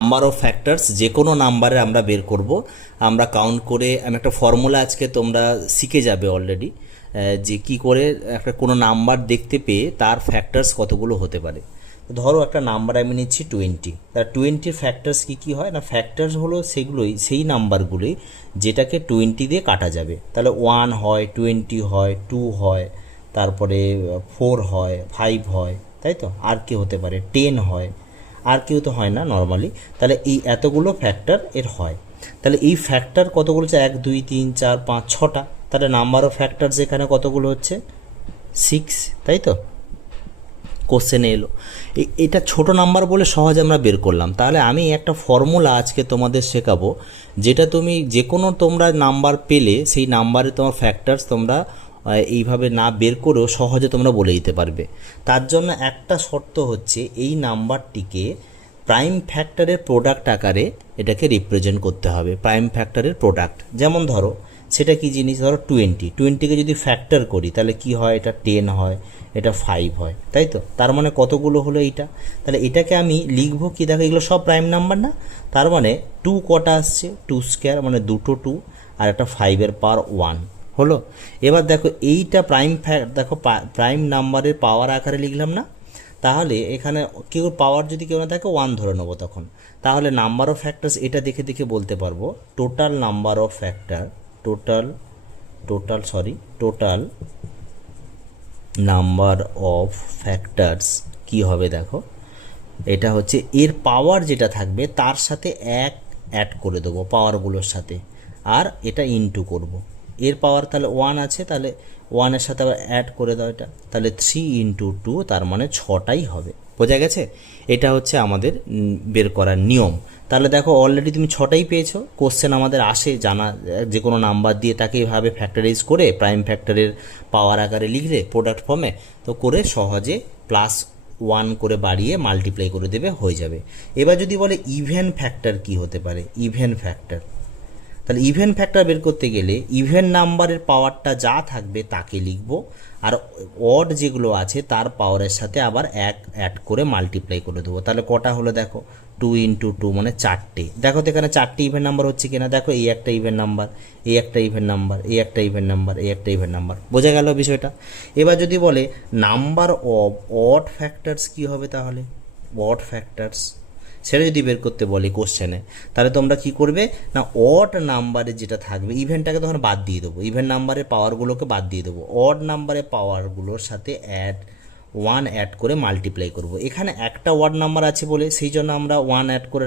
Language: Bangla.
নাম্বার অফ ফ্যাক্টরস যে কোনো নাম্বারে আমরা বের করব। আমরা কাউন্ট করে আমি একটা ফর্মুলা আজকে তোমরা শিখে যাবে অলরেডি, যে কি করে একটা কোনো নাম্বার দেখতে পেয়ে তার ফ্যাক্টরস কতগুলো হতে পারে। ধরো একটা নাম্বার আমি নিচ্ছি 20, তার 20 ফ্যাক্টরস কী কী হয় না, ফ্যাক্টরস হলো সেগুলোই, সেই নাম্বারগুলোই যেটাকে 20 দিয়ে কাটা যাবে। তাহলে 1 হয়, 20 হয়, 2 হয়, তারপরে 4 হয়, 5 হয়, তাই তো। আর কি হতে পারে, 10 হয়, আর কেউ তো হয় না নর্মালি। তাহলে এই এতগুলো ফ্যাক্টর এর হয়। তাহলে এই ফ্যাক্টর কতগুলো হচ্ছে, 1 2 3 4 5 6টা। তাহলে নাম্বার অফ ফ্যাক্টরস এখানে কতগুলো হচ্ছে, 6, তাই তো। কোশ্চেনে এলো এটা ছোট নাম্বার বলে সহজে আমরা বের করলাম। তাহলে আমি একটা ফর্মুলা আজকে তোমাদের শেখাবো, যেটা তুমি যে কোনো তোমরা নাম্বার পেলে সেই নাম্বারে তোমার ফ্যাক্টরস তোমরা এইভাবে না বের করেও সহজে তোমরা বলে দিতে পারবে। তার জন্য একটা শর্ত হচ্ছে এই নাম্বারটিকে প্রাইম ফ্যাক্টরের প্রোডাক্ট আকারে এটাকে রিপ্রেজেন্ট করতে হবে। প্রাইম ফ্যাক্টরের প্রোডাক্ট যেমন ধরো সেটা কি জিনিস, ধরো 20কে যদি ফ্যাক্টর করি তাহলে কি হয়, এটা 10 হয়, এটা 5 হয়, তাই তো। তার মানে কতগুলো হলো এইটা। তাহলে এটাকে আমি লিখবো কি, দেখো এগুলো সব প্রাইম নাম্বার না। তার মানে 2 কটা আসছে, 2 স্কোয়ার মানে দুটো 2, আর একটা 5-এর পাওয়ার 1 হলো। এবার দেখো এইটা প্রাইম দেখো প্রাইম নাম্বারের পাওয়ার আকারে লিখলাম না। তাহলে এখানে কেউ পাওয়ার যদি কেউ না থাকে 1 ধরে নেবো তখন। তাহলে নাম্বার অফ ফ্যাক্টরস এটা দেখে দেখে বলতে পারবো total number of factor, total number of factors কী হবে দেখো, এটা হচ্ছে এর পাওয়ার যেটা থাকবে তার সাথে 1 অ্যাড করে দেবো পাওয়ারগুলোর সাথে, আর এটা ইনটু করব। এর পাওয়ার তাহলে 1 আছে, তাহলে 1-এর সাথে আবার অ্যাড করে দাও এটা, তাহলে 3 × 2 তার মানে 6টাই হবে। বোঝা গেছে? এটা হচ্ছে আমাদের বের করার নিয়ম। তাহলে দেখো অলরেডি তুমি 6টাই পেয়েছো। কোশ্চেন আমাদের আসে জানা, যে কোনো নাম্বার দিয়ে তাকে এইভাবে ফ্যাক্টরাইজ করে প্রাইম ফ্যাক্টরের পাওয়ার আকারে লিখলে প্রোডাক্ট ফর্মে, তো করে সহজে +1 করে বাড়িয়ে মাল্টিপ্লাই করে দেবে, হয়ে যাবে। এবার যদি বলে ইভেন ফ্যাক্টর কি হতে পারে, ইভেন ফ্যাক্টর, তাহলে ইভেন ফ্যাক্টর বের করতে গেলে ইভেন নাম্বারের পাওয়ারটা যা থাকবে তাকে লিখব, আর অড যেগুলো আছে তার পাওয়ারের সাথে আবার 1 অ্যাড করে মাল্টিপ্লাই করে দেবো। তাহলে কটা হলো দেখো, 2 × 2 মানে 4টে। দেখো তো এখানে 4টে ইভেন নাম্বার হচ্ছে কিনা, দেখো এই একটা ইভেন নাম্বার, এই একটা ইভেন নাম্বার, এই একটা ইভেন নাম্বার, এই একটা ইভেন নাম্বার। বোঝা গেল বিষয়টা? এবার যদি বলে নাম্বার অফ অড ফ্যাক্টরস কী হবে, তাহলে অড ফ্যাক্টরস সেটা যদি বের করতে বলি কোশ্চেনে, তাহলে তোমরা কি করবে না, অড নাম্বারে যেটা থাকবে ইভেনটাকে তখন বাদ দিয়ে দেবো, ইভেন নাম্বারের পাওয়ারগুলোকে বাদ দিয়ে দেবো, অড নাম্বারের পাওয়ারগুলোর সাথে 1 অ্যাড করে মাল্টিপ্লাই করব। এখানে একটা অড নাম্বার আছে বলে সেই জন্য আমরা 1 অ্যাড করে